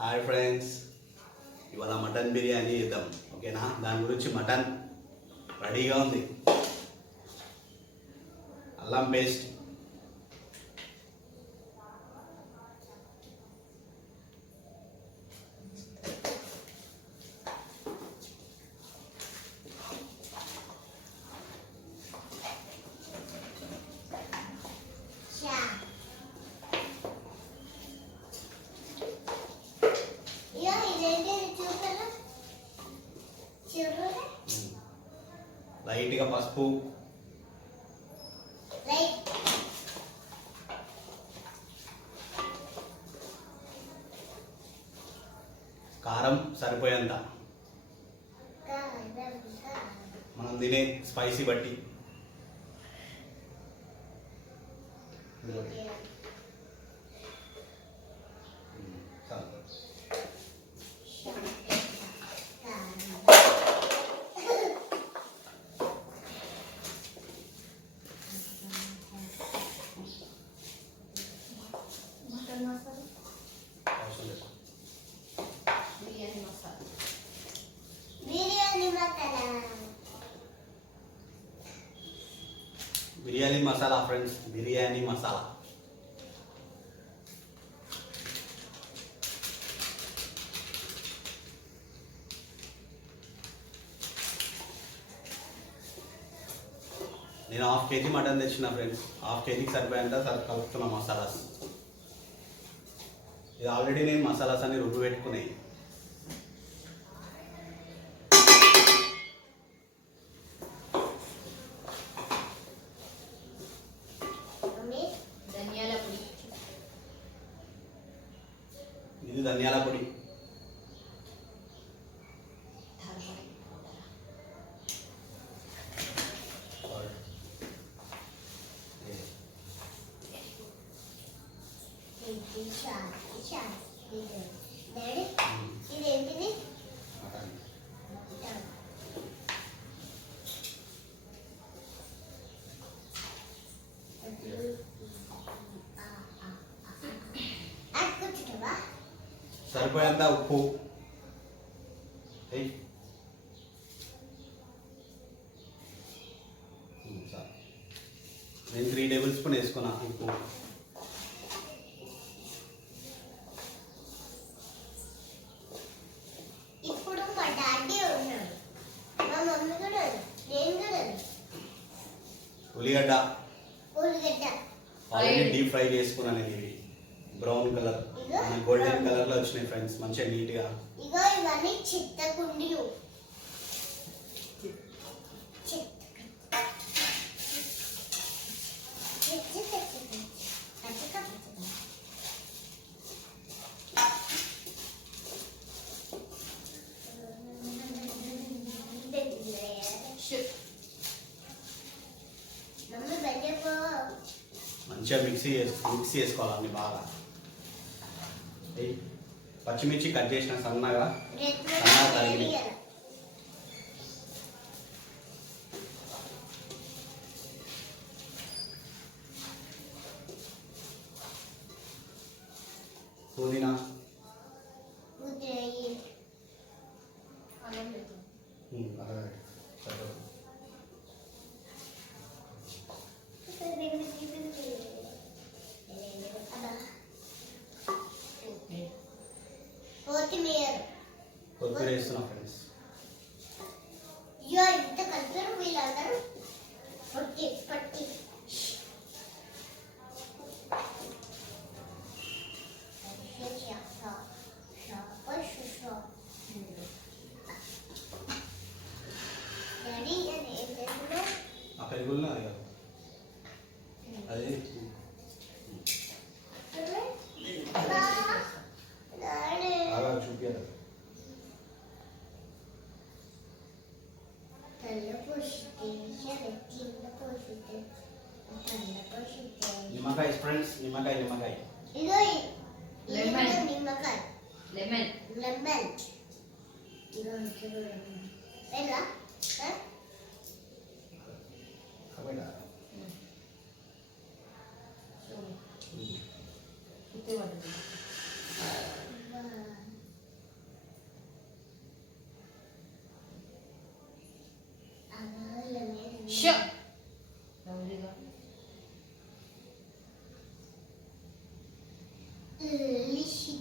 Hi friends, ఇవాళ మటన్ బిర్యానీ చేద్దాం. ఓకేనా? దాని గురించి మటన్ రెడీగా ఉంది. అల్లం పేస్ట్, లైట్గా పసుపు, కారం సరిపోయేంత, మనం తినే స్పైసీ బట్టి. బిర్యానీ మసాలా ఫ్రెండ్స్, బిర్యానీ మసాలా. నేను హాఫ్ కేజీ మటన్ తెచ్చిన ఫ్రెండ్స్. హాఫ్ కేజీకి సరిపోయేంత కలుపుతున్న మసాలాస్. ఇది ఆల్రెడీ నేను మసాలాస్ అన్ని రుబ్బు పెట్టుకున్నాయి. ఇది ధనియాల పొడి, సరిపోయేంత ఉప్పు. నేను 3 టేబుల్ స్పూన్ వేసుకున్నా ఉప్పు. ఉల్లిగడ్డ ఆల్రెడీ డీప్ ఫ్రై చేసుకున్నాను. నేను ఇవి బ్రౌన్ కలర్, గోల్డెన్ కలర్ లో వచ్చినాయి ఫ్రెండ్స్, మంచిగా నీట్ గా. ఇవన్నీ చిత్తకుండిలు. మంచిగా మిక్సీ చేసుకోవాలి అన్ని బాగా. పచ్చిమిర్చి కట్ చేసిన సన్నగా తరిగి, పుదీనా, కొత్తిమీర వేస్తున్నా ఫ్రెండ్స్. ఇంత కలిపారు వీళ్ళందరూ పట్టి పట్టి. ఆ పెరుగుల్లో అది అలా చూపించాలి. నిమ్మకాయ ఫ్రెండ్స్, నిమ్మకాయ. లెమన్ ఎలా किती वाटत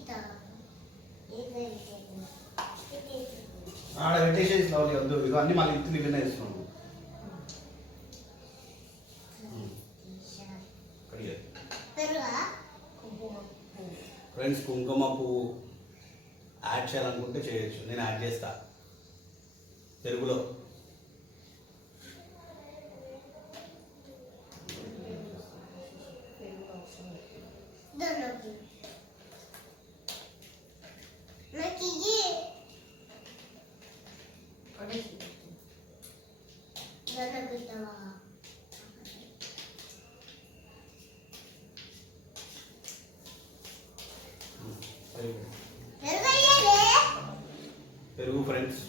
ఇతా ఏదైతే ఆడ పెట్టేసేసి లవ్లీ వద్దు ఇవన్నీ మళ్ళీ ఇంటి నిన్న వేస్తున్నాము పెరుగా ఫ్రెండ్స్ కుంకుమ పువ్వు యాడ్ చేయాలనుకుంటే చేయొచ్చు నేను యాడ్ చేస్తా పెరుగులో దొనకి నాకు ఇయ్యి దొనకి ఇస్తావా పెరుగు అయ్యాలే పెరుగు ఫ్రెండ్స్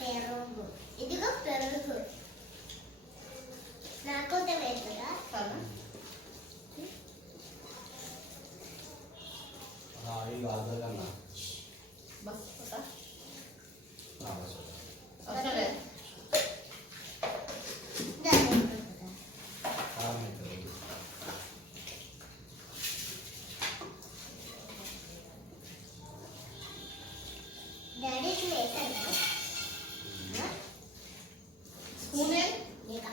పెరుగు ఇదిగో పెరుగు నాకు వేస్తుందా ఆయిల్ ఆగదన్నా డాడీకి వేసాను ఇంకా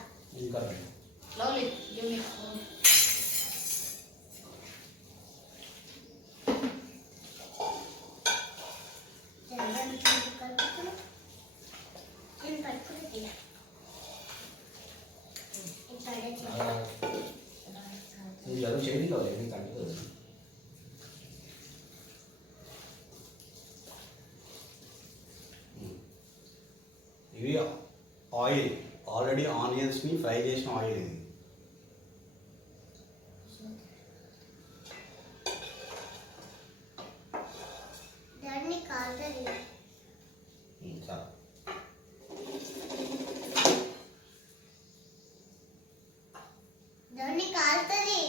అది చేయడం కాదు నీకు అంటుతుంది ఇవి ఆయిల్ ఆల్రెడీ ఆనియన్స్ని ఫ్రై చేసిన ఆయిల్ ఇది దాన్ని కాల్తుంది సరే దాన్ని కాల్తుంది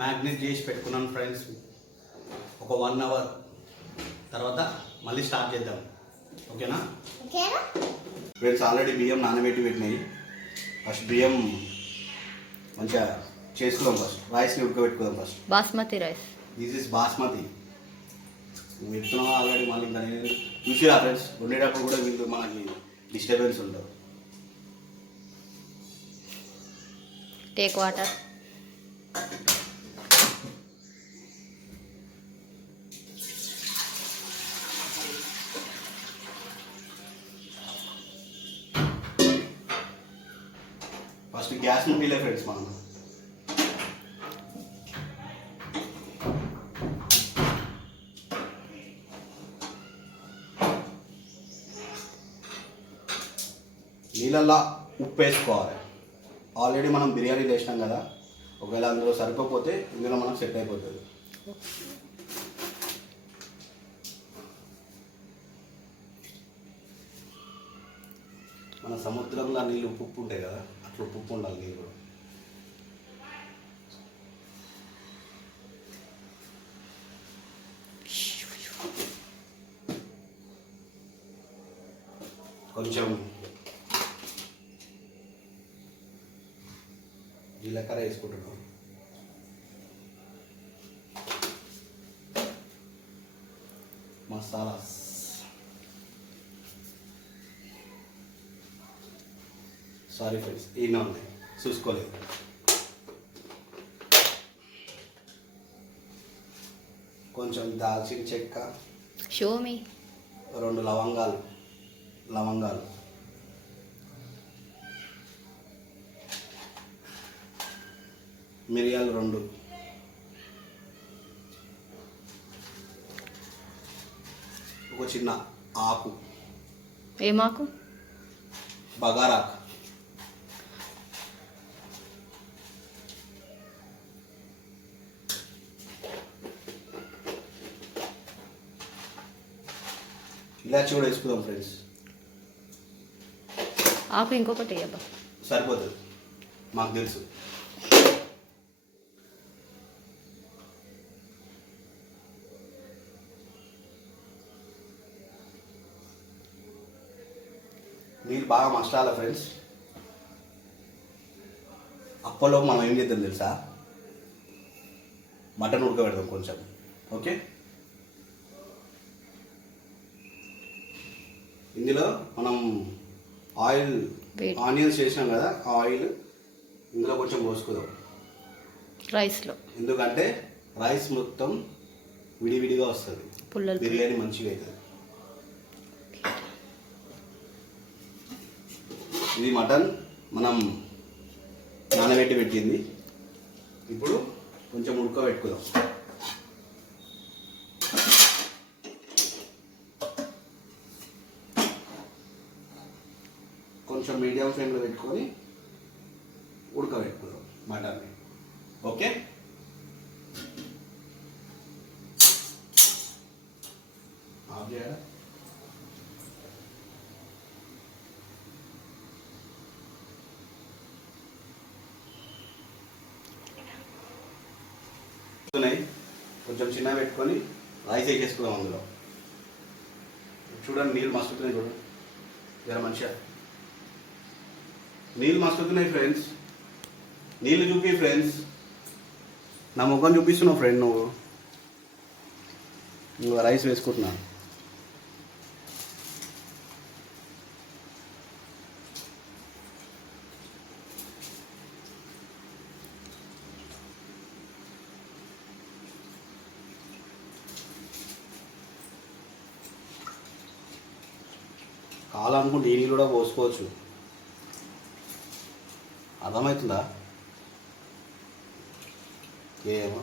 మ్యాగ్నెట్ చేసి పెట్టుకున్నాను ఫ్రెండ్స్ ఒక 1 అవర్ తర్వాత మళ్ళీ స్టార్ట్ చేద్దాం ఓకేనా ఓకేనా ఫ్రెండ్స్ ఆల్రెడీ బియ్యం నానబెట్టి పెట్టినాయి ఫస్ట్ బియ్యం మంచిగా చేసుకుందాం ఫస్ట్ రైస్ని ఉడకబెట్టుకుందాం first basmati rice this is basmati నువ్వు ఎత్తున్నావా ఆల్రెడీ మళ్ళీ ఇంకా నేను చూసిరా ఫ్రెండ్స్ వండేటప్పుడు కూడా వీళ్ళు మనకి డిస్టర్బెన్స్ ఉండవు టేక్ వాటర్ ఫస్ట్ గ్యాస్ ముట్టిలే ఫ్రెండ్స్ మనం నీళ్ళల్లో ఉప్పు వేసుకోవాలి ఆల్రెడీ మనం బిర్యానీ చేసినాం కదా ఒకవేళ అందులో సరిపోతే ఇందులో మనం సెట్ అయిపోతుంది మన సముద్రంలో నీళ్ళు ఉప్పు ఉంటాయి కదా అట్లా ఉప్పు ఉండాలి నీళ్ళు కూడా కొంచెం జీలకర్ర వేసుకుంటున్నాం మసాలా సారీ ఫ్రెండ్స్ ఈయన ఉన్నాయి చూసుకోలేదు కొంచెం దాల్చిన చెక్క షో మీ 2 లవంగాలు మిరియాలు 2 ఒక చిన్న ఆకు ఏమాకు బగారాకు ఇలాచి కూడా వేసుకుందాం ఫ్రెండ్స్. ఆకు ఇంకొకటి వేయబ్బా. సరిపోతుంది, మాకు తెలుసు. నీళ్ళు బాగా మసాలా ఫ్రెండ్స్. అప్పలో మనం ఏం చేద్దాం తెలుసా, మటన్ ఉడకబెడదాం కొంచెం. ఓకే, ఇందులో మనం ఆయిల్ ఆనియన్స్ చేసినాం కదా, ఆ ఆయిల్ ఇందులో కొంచెం పోసుకుందాం రైస్లో, ఎందుకంటే రైస్ మొత్తం విడివిడిగా వస్తుంది, పుల్లలు బిర్యానీ మంచిగా అవుతుంది. ఇది మటన్ మనం నానబెట్టి పెట్టింది, ఇప్పుడు కొంచెం ఉడకబెట్టుకుందాం. కొంచెం మీడియం ఫ్లేమ్లో పెట్టుకొని ఉడకబెట్టుకుందాం మటన్ని. ఓకే, ఆఫ్ చేయాలా? కొంచెం చిన్న పెట్టుకొని రైస్ వేసేసుకుందాం అందులో. చూడండి నీళ్ళు మస్తుతున్నాయి, చూడండి జర మంచిగా నీళ్ళు మస్తుతున్నాయి ఫ్రెండ్స్. నీళ్ళు చూపి ఫ్రెండ్స్, నా ముఖం చూపిస్తున్నావు ఫ్రెండ్. నువ్వు రైస్ వేసుకుంటున్నా. కావాలనుకుంటే ఈ నీళ్ళు కూడా పోసుకోవచ్చు, అర్థమవుతుందా? ఏమో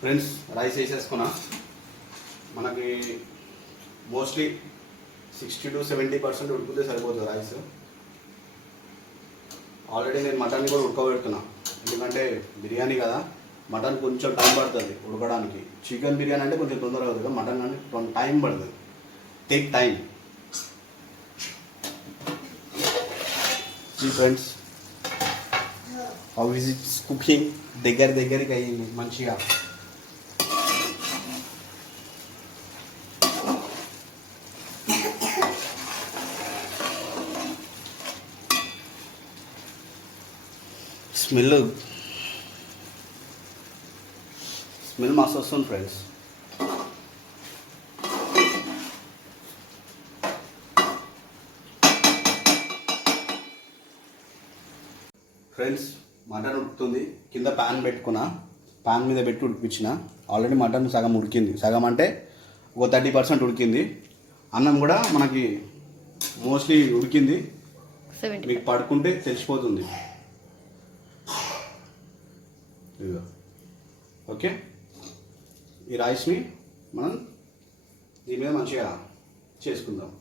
ఫ్రెండ్స్, రైస్ వేసేసుకున్నా. మనకి మోస్ట్లీ 60 to 70% ఉడికితే సరిపోతుంది రైస్. ఆల్రెడీ నేను మటన్ కూడా ఉడకబెడుతున్నా, ఎందుకంటే బిర్యానీ కదా, మటన్ కొంచెం టైం పడుతుంది ఉడకడానికి. చికెన్ బిర్యానీ అంటే కొంచెం తొందరగా అవుతుంది, మటన్ అంటే కొంచెం టైం పడుతుంది, take time. Friends, how is it's cooking? దగ్గరికి అయ్యింది మంచిగా. స్మెల్ మస్తు వస్తుంది ఫ్రెండ్స్. ఫ్రెండ్స్, మటన్ ఉడుకుతుంది. కింద ప్యాన్ పెట్టుకున్నా, ప్యాన్ మీద పెట్టి ఉడిపించిన. ఆల్రెడీ మటన్ సగం ఉడికింది, సగం అంటే ఒక 30% ఉడికింది. అన్నం కూడా మనకి మోస్ట్లీ ఉడికింది, మీకు పడుకుంటే తెలిసిపోతుంది. ఓకే, ఈ రైస్ని మనం దీని మీద మంచిగా చేసుకుందాం,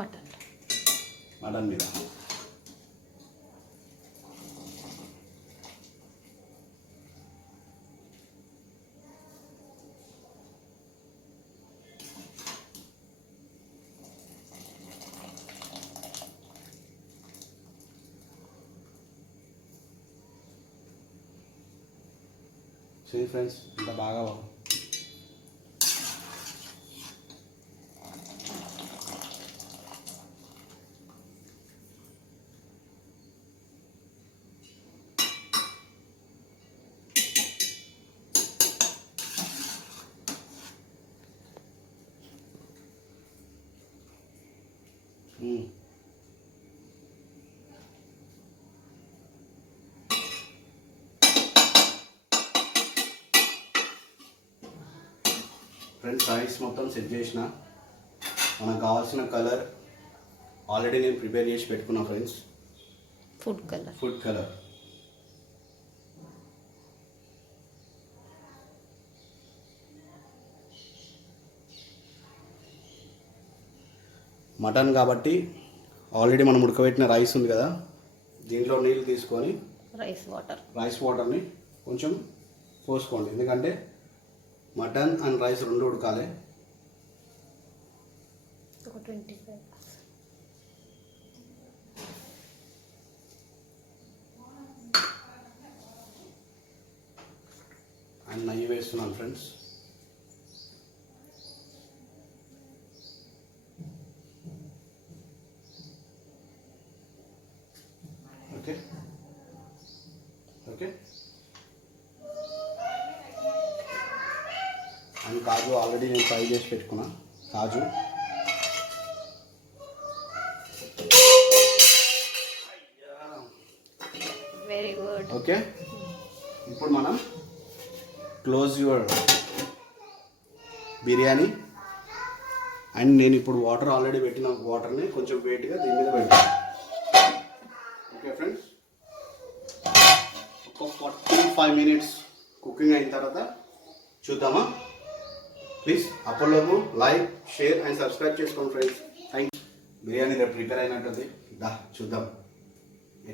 మటన్ మీద. సరే ఫ్రెండ్స్, ఇంత బాగా ఫ్రెండ్స్, రైస్ మొత్తం సెట్ చేసిన. మనకు కావాల్సిన కలర్ ఆల్రెడీ నేను ప్రిపేర్ చేసి పెట్టుకున్నా ఫ్రెండ్స్. Food colour. మటన్ కాబట్టి ఆల్రెడీ మనం ఉడకబెట్టిన రైస్ ఉంది కదా, దీంట్లో నీళ్ళు తీసుకొని రైస్ వాటర్ని కొంచెం పోసుకోండి, ఎందుకంటే మటన్ అండ్ రైస్ రెండు ఉడకాలి. ఒక 25. అండ్ నెయ్యి వేస్తున్నాను ఫ్రెండ్స్. Okay okay. అండ్ కాజు ఆల్రెడీ నేను ఫ్రై చేసి పెట్టుకున్నా. కాజు వెరీ గుడ్. ఓకే. ఇప్పుడు మనం క్లోజ్ యువర్ బిర్యానీ. అండ్ నేను ఇప్పుడు వాటర్ ఆల్రెడీ పెట్టిన వాటర్ని కొంచెం వెయిట్గా దీని మీద పెడతాను. ఓకే ఫ్రెండ్స్, ఒక 45 minutes కుకింగ్ అయిన తర్వాత చూద్దామా? ప్లీజ్ అప్పటిలోపు లైక్, షేర్ అండ్ సబ్స్క్రైబ్ చేసుకోండి ఫ్రెండ్స్. థ్యాంక్స్. బిర్యానీ రేపు ప్రిపేర్ అయినట్టుంది. దా చూద్దాం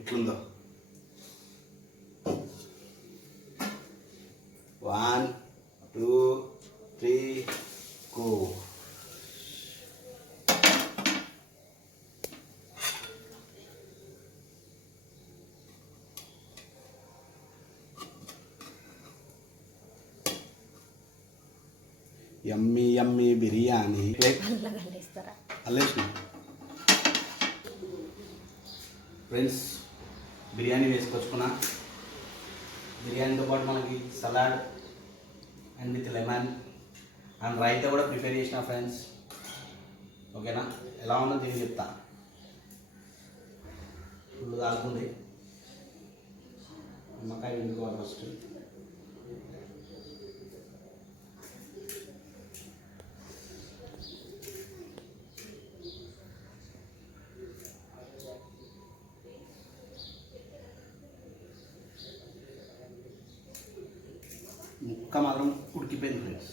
ఎట్లుందో. 1 2 3 go. యమ్మీ యమ్మీ బిర్యానీ. అల్లేసిన ఫ్రెండ్స్, బిర్యానీ వేసుకొచ్చుకున్నా. బిర్యానీతో పాటు మనకి salad and with lemon and raita కూడా ప్రిపేర్ చేసిన ఫ్రెండ్స్. ఓకేనా? ఎలా ఉందో దీన్ని చెప్తా. ఫుల్ తాగుతుంది. నిమ్మకాయ వండుకోవాలి ఫస్ట్. ముక్క మాత్రం ఉడికిపోయింది ఫ్రెండ్స్.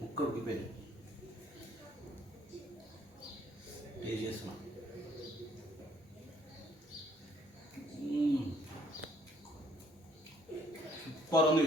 ముక్క ఉడికిపోయింది. టేస్ట్ చేస్తున్నా. సూపర్ ఉంది.